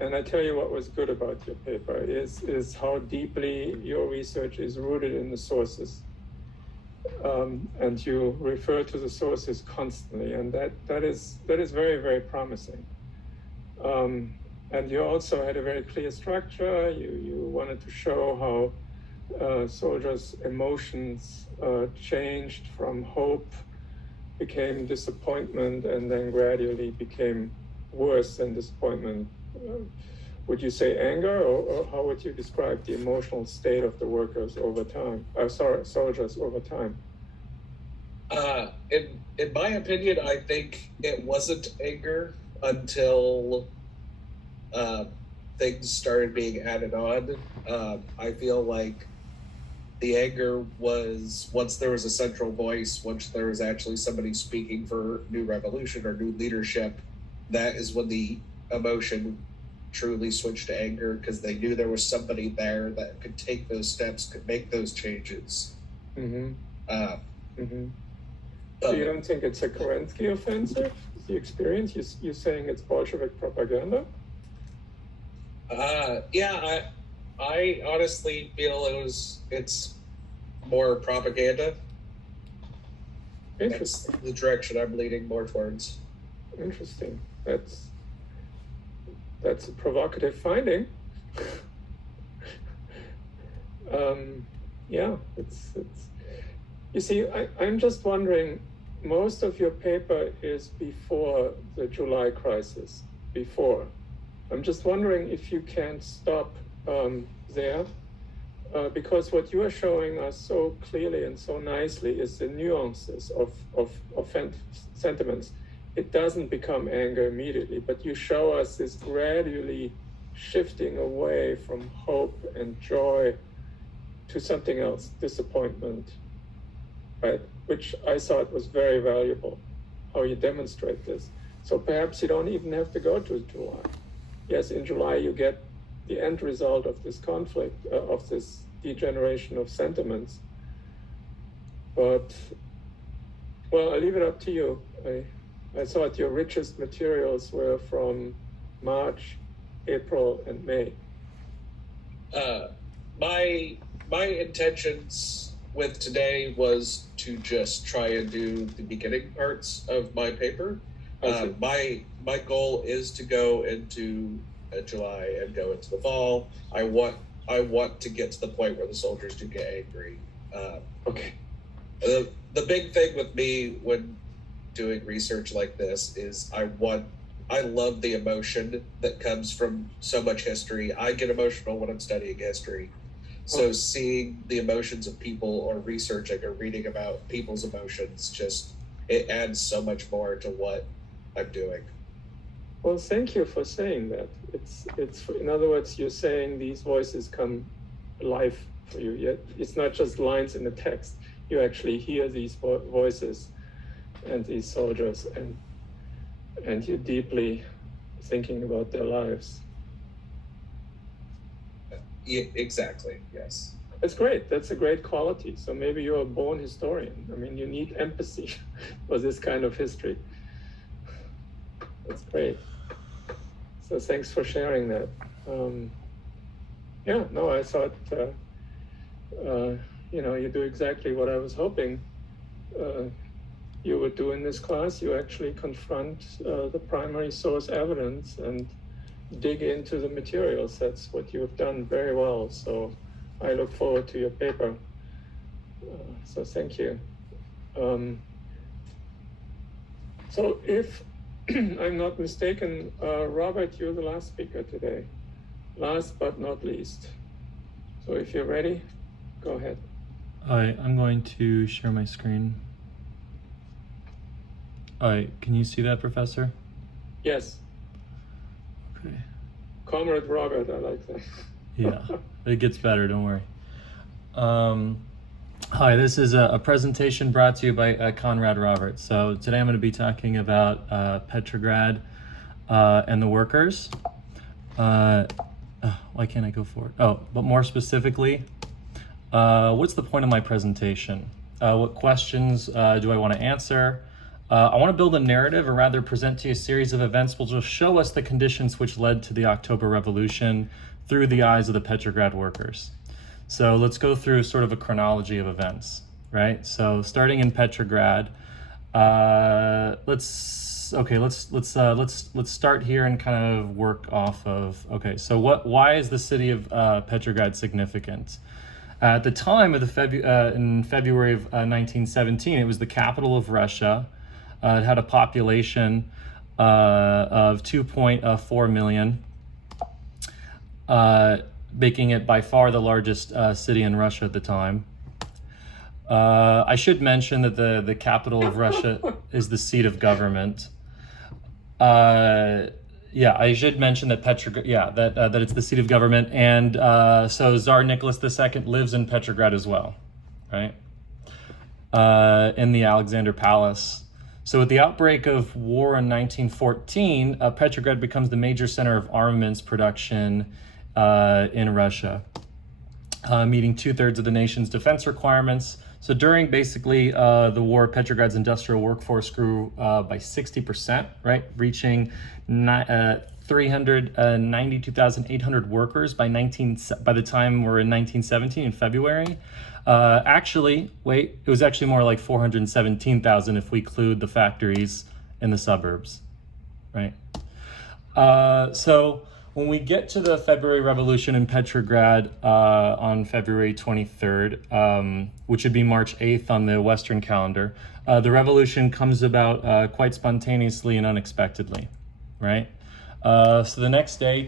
and I tell you what was good about your paper is how deeply your research is rooted in the sources. And you refer to the sources constantly, and that is very, very promising. And you also had a very clear structure. You wanted to show how soldiers' emotions changed from hope, became disappointment, and then gradually became worse than disappointment. Would you say anger, or how would you describe the emotional state of the workers over time? Soldiers over time. In my opinion, I think it wasn't anger until things started being added on. I feel like the anger was once there was a central voice, once there was actually somebody speaking for new revolution or new leadership, that is when the emotion truly switched to anger, because they knew there was somebody there that could take those steps, could make those changes. Mm-hmm. So you don't think it's a Kerensky offensive? The experience you're saying it's Bolshevik propaganda? Yeah, I honestly feel it's more propaganda. Interesting. That's the direction I'm leaning more towards. Interesting. That's a provocative finding. Yeah, it's. You see, I'm just wondering. Most of your paper is before the July crisis. Before, I'm just wondering if you can't stop there, because what you are showing us so clearly and so nicely is the nuances of sentiments. It doesn't become anger immediately, but you show us this gradually shifting away from hope and joy to something else, disappointment, right? Which I thought was very valuable, how you demonstrate this. So perhaps you don't even have to go to July. Yes, in July you get the end result of this conflict, of this degeneration of sentiments. But, well, I'll leave it up to you. I thought your richest materials were from March, April, and May. My intentions with today was to just try and do the beginning parts of my paper. My goal is to go into July and go into the fall. I want to get to the point where the soldiers do get angry. Okay. The big thing with me when doing research like this is I love the emotion that comes from so much history. I get emotional when I'm studying history. So seeing the emotions of people or researching or reading about people's emotions, it adds so much more to what I'm doing. Well, thank you for saying that. It's in other words, you're saying these voices come alive for you. Yet it's not just lines in the text. You actually hear these voices and these soldiers, and you're deeply thinking about their lives. Yeah, exactly. Yes. That's great. That's a great quality. So maybe you're a born historian. I mean, you need empathy for this kind of history. That's great. So thanks for sharing that. Yeah, no, I thought, you do exactly what I was hoping you would do in this class. You actually confront the primary source evidence and dig into the materials. That's what you have done very well. So I look forward to your paper. So thank you. So if I'm not mistaken, Robert, you're the last speaker today. Last but not least. So if you're ready, go ahead. I'm going to share my screen. Can you see that, Professor? Yes. Okay. Comrade Robert, I like that. Yeah, it gets better, don't worry. Hi, this is a presentation brought to you by Conrad Roberts. So today I'm going to be talking about Petrograd and the workers. Why can't I go forward? But more specifically, what's the point of my presentation? What questions do I want to answer? I want to build a narrative, or rather present to you a series of events which will show us the conditions which led to the October Revolution through the eyes of the Petrograd workers. So let's go through sort of a chronology of events, right? So starting in Petrograd, let's start here and kind of work off of, okay, so why is the city of Petrograd significant? At the time of in February of 1917, it was the capital of Russia. It had a population of 2.4 million, making it by far the largest city in Russia at the time. I should mention that the capital of Russia is the seat of government. Yeah, I should mention that Petrograd, that it's the seat of government, and so Tsar Nicholas II lives in Petrograd as well, right? In the Alexander Palace. So with the outbreak of war in 1914, Petrograd becomes the major center of armaments production in Russia, meeting 2/3 of the nation's defense requirements. So during basically the war, Petrograd's industrial workforce grew by 60%, right? Reaching 392,800 workers by the time we're in 1917 in February. It was actually more like 417,000 if we include the factories in the suburbs, right? So when we get to the February Revolution in Petrograd on February 23rd, which would be March 8th on the Western calendar, the revolution comes about quite spontaneously and unexpectedly, right? So the next day,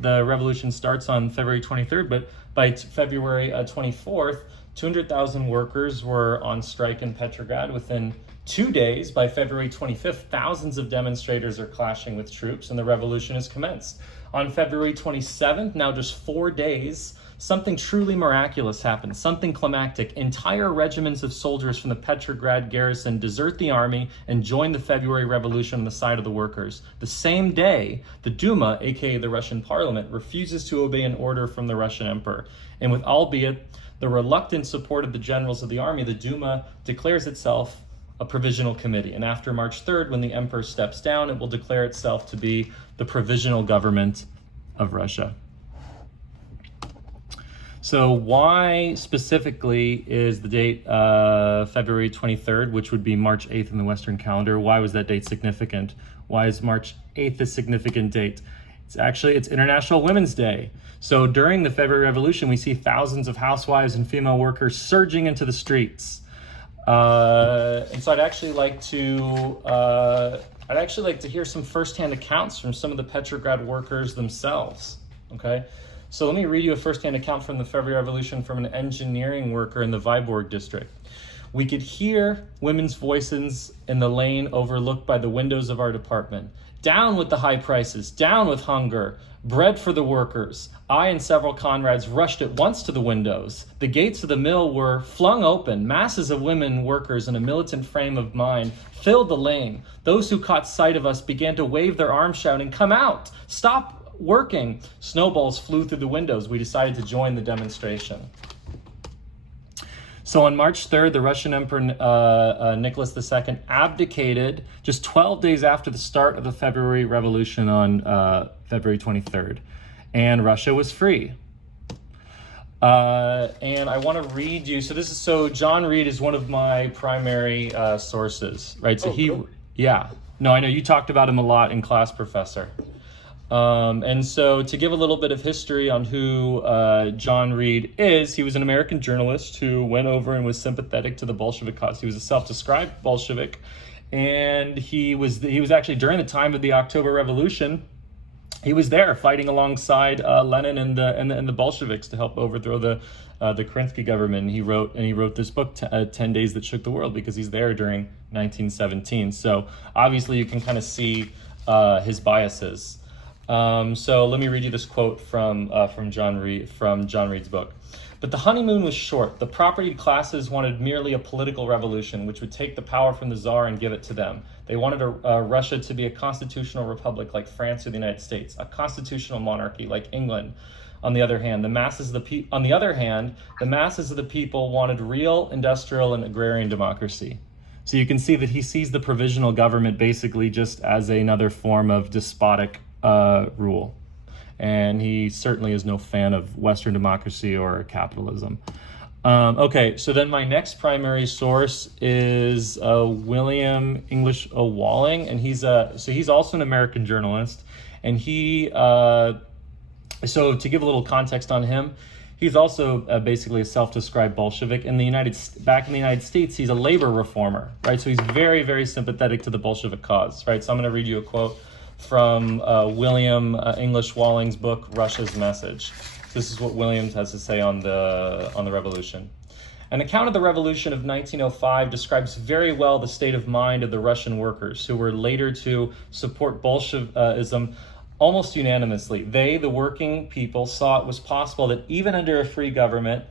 the revolution starts on February 23rd, but by February 24th, 200,000 workers were on strike in Petrograd. Within 2 days, by February 25th, thousands of demonstrators are clashing with troops, and the revolution is commenced. On February 27th, now just 4 days, something truly miraculous happens, something climactic. Entire regiments of soldiers from the Petrograd garrison desert the army and join the February Revolution on the side of the workers. The same day, the Duma, aka the Russian parliament, refuses to obey an order from the Russian emperor. And with albeit the reluctant support of the generals of the army, the Duma declares itself a provisional committee. And after March 3rd, when the emperor steps down, it will declare itself to be the provisional government of Russia. So why specifically is the date February 23rd, which would be March 8th in the Western calendar? Why was that date significant? Why is March 8th a significant date? It's International Women's Day. So during the February Revolution, we see thousands of housewives and female workers surging into the streets. And so I'd actually like to hear some firsthand accounts from some of the Petrograd workers themselves, okay? So let me read you a firsthand account from the February Revolution from an engineering worker in the Vyborg district. We could hear women's voices in the lane overlooked by the windows of our department. Down with the high prices, down with hunger, bread for the workers. I and several comrades rushed at once to the windows. The gates of the mill were flung open. Masses of women workers in a militant frame of mind filled the lane. Those who caught sight of us began to wave their arms, shouting, "Come out! Stop working!" Snowballs flew through the windows. We decided to join the demonstration. So on March 3rd, the Russian Emperor Nicholas II abdicated just 12 days after the start of the February Revolution on February 23rd, and Russia was free. And I want to read you. So John Reed is one of my primary sources, right? So cool. I know you talked about him a lot in class, Professor. And so to give a little bit of history on who John Reed is, he was an American journalist who went over and was sympathetic to the Bolshevik cause. He was a self-described Bolshevik, and he was actually during the time of the October Revolution. He was there fighting alongside Lenin and the Bolsheviks to help overthrow the Kerensky government. He wrote this book, 10 Days That Shook the World, because he's there during 1917. So obviously you can kind of see his biases. So let me read you this quote from John Reed's book. But the honeymoon was short. The propertied classes wanted merely a political revolution, which would take the power from the Tsar and give it to them. They wanted Russia to be a constitutional republic like France or the United States, a constitutional monarchy like England. On the other hand, the masses of the people wanted real industrial and agrarian democracy. So you can see that he sees the provisional government basically just as another form of despotic rule. And he certainly is no fan of Western democracy or capitalism. Okay, so then my next primary source is William English Walling, and he's also an American journalist, and so to give a little context on him, he's also basically a self-described Bolshevik. Back in the United States, he's a labor reformer, right? So he's very, very sympathetic to the Bolshevik cause, right? So I'm going to read you a quote from William English Walling's book, Russia's Message. This is what Williams has to say on the revolution. An account of the revolution of 1905 describes very well the state of mind of the Russian workers, who were later to support Bolshevism almost unanimously. They, the working people, saw it was possible that even under a free government,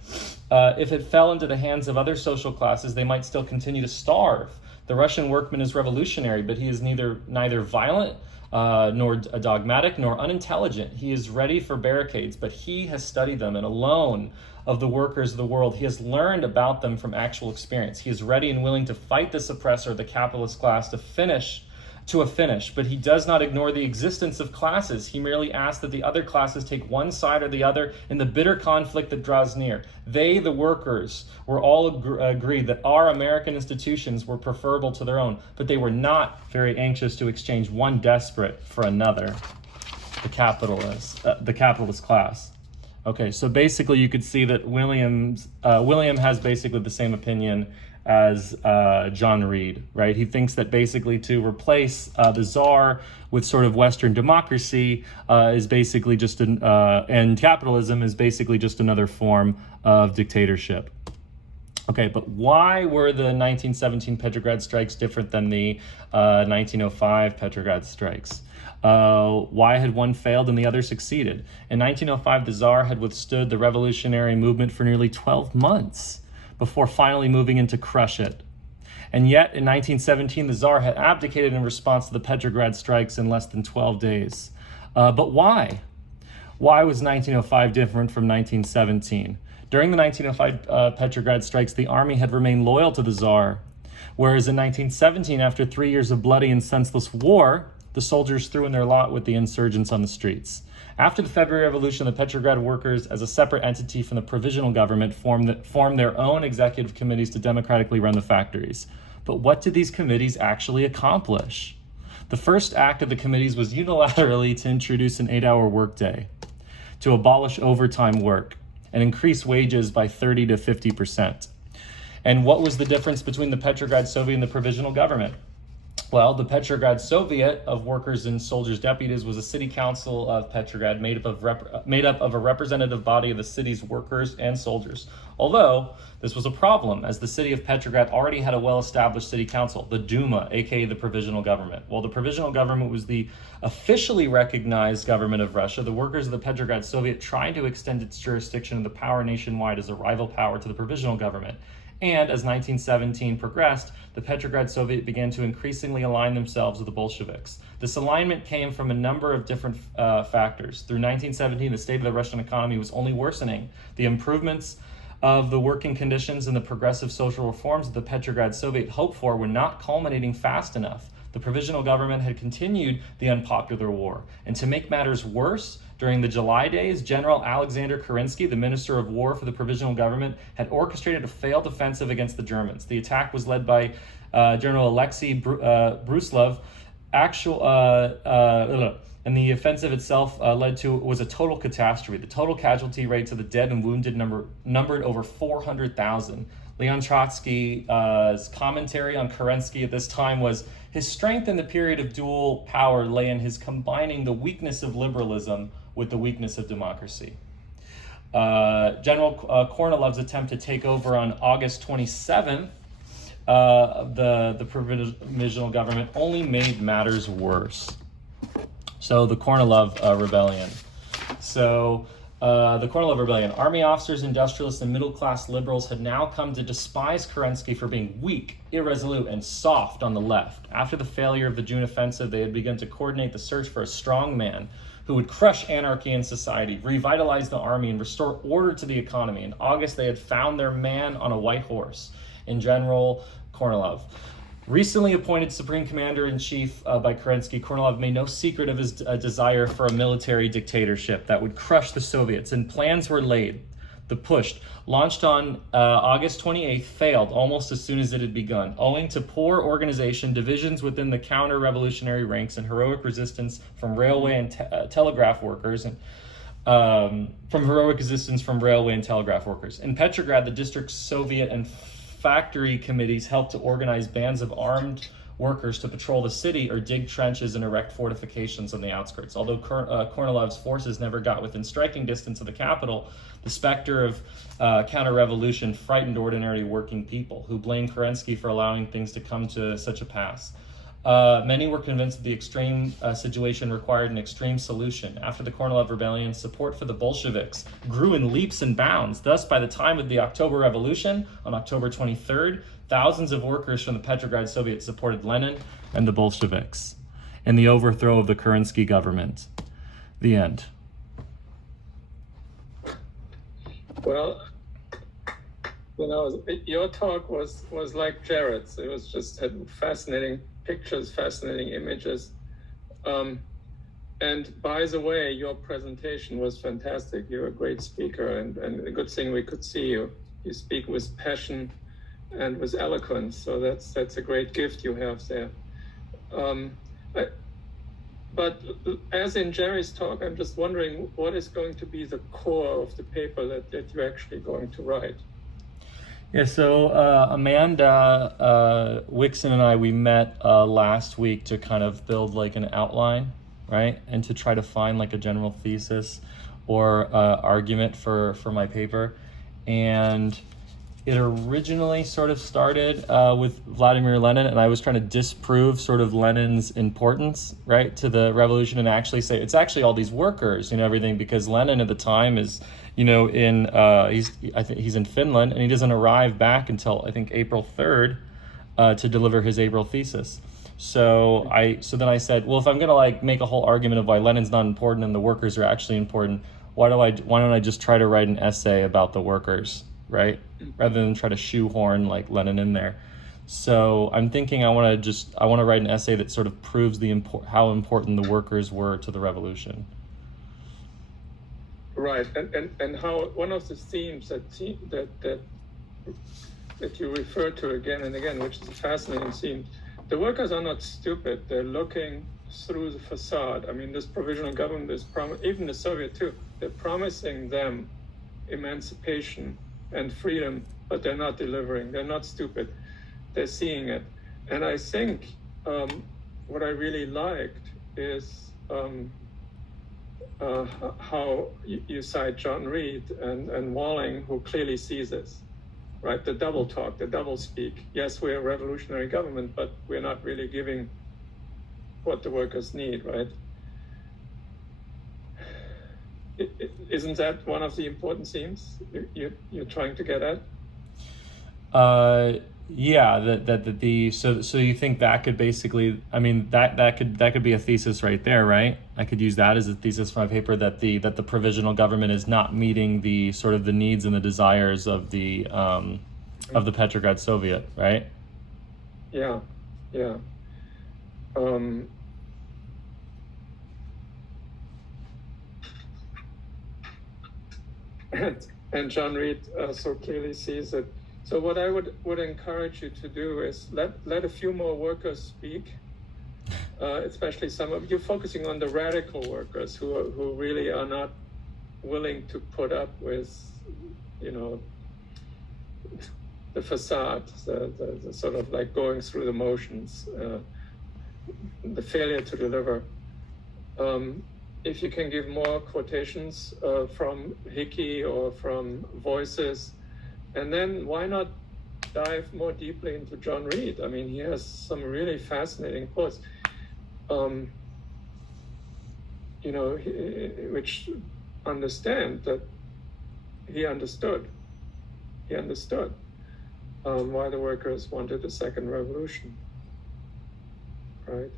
if it fell into the hands of other social classes, they might still continue to starve. The Russian workman is revolutionary, but he is neither violent, nor dogmatic, nor unintelligent. He is ready for barricades, but he has studied them, and alone of the workers of the world, he has learned about them from actual experience. He is ready and willing to fight this oppressor, the capitalist class, to a finish, but he does not ignore the existence of classes. He merely asks that the other classes take one side or the other in the bitter conflict that draws near. They, the workers, were all agreed that our American institutions were preferable to their own, but they were not very anxious to exchange one desperate for another, the capitalist class. Okay, so basically you could see that William has basically the same opinion as John Reed, right? He thinks that basically to replace the czar with sort of Western democracy is basically just and capitalism is basically just another form of dictatorship. Okay, but why were the 1917 Petrograd strikes different than the 1905 Petrograd strikes? Why had one failed and the other succeeded? In 1905, the Tsar had withstood the revolutionary movement for nearly 12 months before finally moving in to crush it. And yet, in 1917, the Tsar had abdicated in response to the Petrograd strikes in less than 12 days. But why? Why was 1905 different from 1917? During the 1905 Petrograd strikes, the army had remained loyal to the Tsar, whereas in 1917, after 3 years of bloody and senseless war, the soldiers threw in their lot with the insurgents on the streets. After the February Revolution, the Petrograd workers, as a separate entity from the provisional government, formed their own executive committees to democratically run the factories. But what did these committees actually accomplish? The first act of the committees was unilaterally to introduce an 8-hour workday, to abolish overtime work, and increase wages by 30 to 50%. And what was the difference between the Petrograd Soviet and the provisional government? Well, the Petrograd Soviet of Workers and Soldiers Deputies was a city council of Petrograd made up of a representative body of the city's workers and soldiers. Although this was a problem, as the city of Petrograd already had a well-established city council, the Duma, aka the provisional government. While the provisional government was the officially recognized government of Russia, the workers of the Petrograd Soviet tried to extend its jurisdiction and the power nationwide as a rival power to the provisional government. And as 1917 progressed, the Petrograd Soviet began to increasingly align themselves with the Bolsheviks. This alignment came from a number of different factors. Through 1917, the state of the Russian economy was only worsening. The improvements of the working conditions and the progressive social reforms that the Petrograd Soviet hoped for were not culminating fast enough. The provisional government had continued the unpopular war. And to make matters worse, during the July days, General Alexander Kerensky, the Minister of War for the provisional government, had orchestrated a failed offensive against the Germans. The attack was led by General Alexei Brusilov. And the offensive itself was a total catastrophe. The total casualty rates of the dead and wounded numbered over 400,000. Leon Trotsky's commentary on Kerensky at this time was, his strength in the period of dual power lay in his combining the weakness of liberalism with the weakness of democracy. General Kornilov's attempt to take over on August 27th, the provisional government, only made matters worse. So the Kornilov rebellion. So The Kornilov Rebellion. Army officers, industrialists, and middle-class liberals had now come to despise Kerensky for being weak, irresolute, and soft on the left. After the failure of the June offensive, they had begun to coordinate the search for a strong man who would crush anarchy in society, revitalize the army, and restore order to the economy. In August, they had found their man on a white horse in General Kornilov. Recently appointed Supreme Commander-in-Chief by Kerensky, Kornilov made no secret of his desire for a military dictatorship that would crush the Soviets, and plans were laid. The push, launched on August 28th, failed almost as soon as it had begun, owing to poor organization, divisions within the counter-revolutionary ranks, and heroic resistance from railway and telegraph workers, and from heroic resistance from railway and telegraph workers. In Petrograd, the district Soviet and factory committees helped to organize bands of armed workers to patrol the city or dig trenches and erect fortifications on the outskirts. Although Kornilov's forces never got within striking distance of the capital, the specter of counter-revolution frightened ordinary working people who blamed Kerensky for allowing things to come to such a pass. Many were convinced that the extreme situation required an extreme solution. After the Kornilov Rebellion, support for the Bolsheviks grew in leaps and bounds. Thus, by the time of the October Revolution, on October 23rd, thousands of workers from the Petrograd Soviet supported Lenin and the Bolsheviks in the overthrow of the Kerensky government. The end. Well, you know, your talk was like Jared's. It was just had fascinating pictures, fascinating images. And by the way, your presentation was fantastic. You're a great speaker, and a good thing we could see you. You speak with passion and with eloquence, so that's a great gift you have there. But as in Jerry's talk, I'm just wondering what is going to be the core of the paper that you're actually going to write? Yeah, so Amanda Wixon and I, we met last week to kind of build like an outline, right? And to try to find like a general thesis or argument for my paper. And it originally sort of started with Vladimir Lenin, and I was trying to disprove sort of Lenin's importance, right, to the revolution, and actually say it's actually all these workers and everything, because Lenin at the time is, you know, I think he's in Finland, and he doesn't arrive back until I think April 3rd to deliver his April thesis. So then I said, well, if I'm gonna like make a whole argument of why Lenin's not important and the workers are actually important, why don't I just try to write an essay about the workers, right? Rather than try to shoehorn like Lenin in there. So I'm thinking I want to write an essay that sort of proves how important the workers were to the revolution. Right, and how one of the themes that you refer to again and again, which is a fascinating theme, the workers are not stupid. They're looking through the facade. I mean, this provisional government is even the Soviet too. They're promising them emancipation and freedom, but they're not delivering. They're not stupid. They're seeing it. And I think what I really liked is how you cite John Reed and Walling, who clearly sees this, right? The double talk, the double speak. Yes, we're a revolutionary government, but we're not really giving what the workers need, right? Isn't that one of the important themes you're trying to get at? Yeah, so you think that could basically, I mean, that could be a thesis right there, right? I could use that as a thesis for my paper, that the provisional government is not meeting the sort of the needs and the desires of the Petrograd Soviet, right? Yeah. And John Reed so clearly sees it. So what I would encourage you to do is let a few more workers speak, especially some of you focusing on the radical workers who really are not willing to put up with, you know, the facade, the sort of like going through the motions, the failure to deliver. If you can give more quotations from Hickey or from Voices, and then why not dive more deeply into John Reed? I mean, he has some really fascinating quotes, you know, which understand that he understood. He understood why the workers wanted a second revolution, right?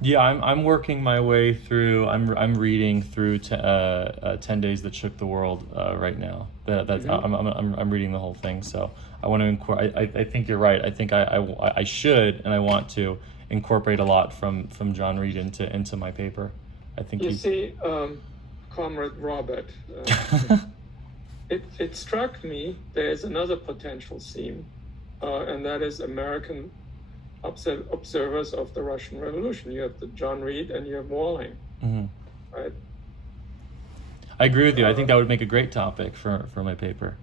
Yeah, I'm working my way through. I'm reading through 10 Days That Shook the World right now. I'm reading the whole thing. So I want to incorporate. I think you're right. I think I should and I want to incorporate a lot from John Reed into my paper. I think you see, Comrade Robert. It struck me there's another potential theme, and that is American observers of the Russian Revolution. You have the John Reed and you have Walling, right? I agree with you. I think that would make a great topic for my paper.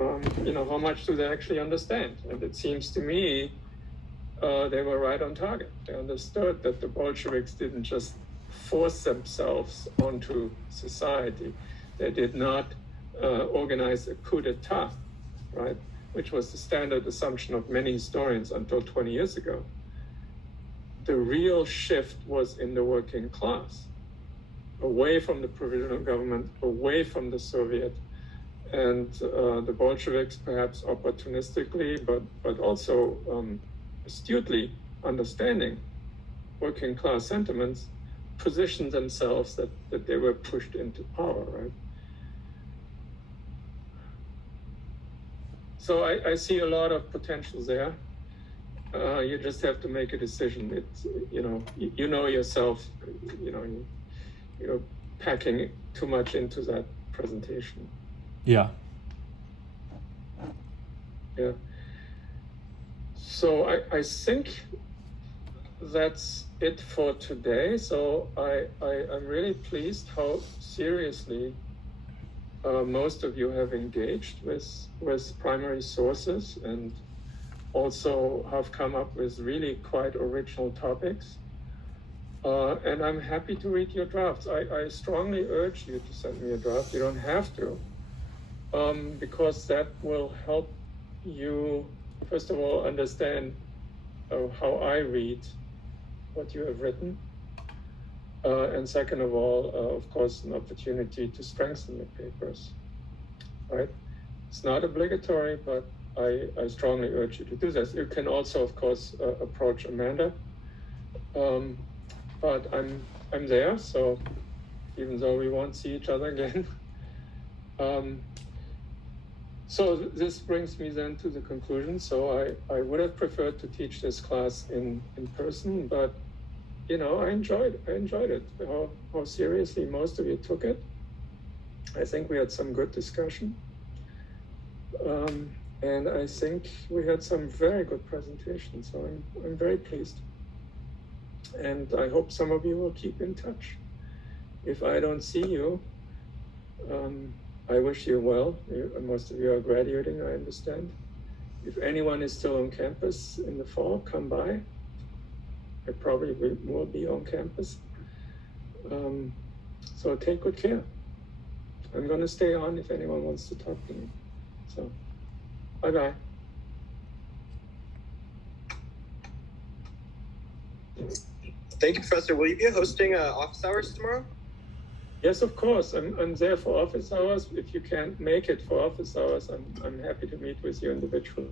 How much do they actually understand? And it seems to me they were right on target. They understood that the Bolsheviks didn't just force themselves onto society. They did not organize a coup d'etat, right? Which was the standard assumption of many historians until 20 years ago. The real shift was in the working class, away from the provisional government, away from the Soviet, and the Bolsheviks, perhaps opportunistically, but also astutely understanding working class sentiments, positioned themselves that they were pushed into power, right? So I see a lot of potential there. You just have to make a decision. It's, you know yourself, you're packing too much into that presentation. Yeah. Yeah. So I think that's it for today. So I'm really pleased how seriously most of you have engaged with primary sources and also have come up with really quite original topics. And I'm happy to read your drafts. I strongly urge you to send me a draft. You don't have to, because that will help you, first of all, understand how I read what you have written. And second of all, of course, an opportunity to strengthen the papers, right? It's not obligatory, but I strongly urge you to do this. You can also, of course, approach Amanda, but I'm there, so even though we won't see each other again. So this brings me then to the conclusion. So I would have preferred to teach this class in person, but I enjoyed it, how seriously most of you took it. I think we had some good discussion. And I think we had some very good presentations, so I'm very pleased. And I hope some of you will keep in touch. If I don't see you, I wish you well. Most of you are graduating, I understand. If anyone is still on campus in the fall, come by. I probably will be on campus. So take good care. I'm going to stay on if anyone wants to talk to me. So, bye-bye. Thank you, Professor. Will you be hosting office hours tomorrow? Yes, of course. I'm there for office hours. If you can't make it for office hours, I'm happy to meet with you individually.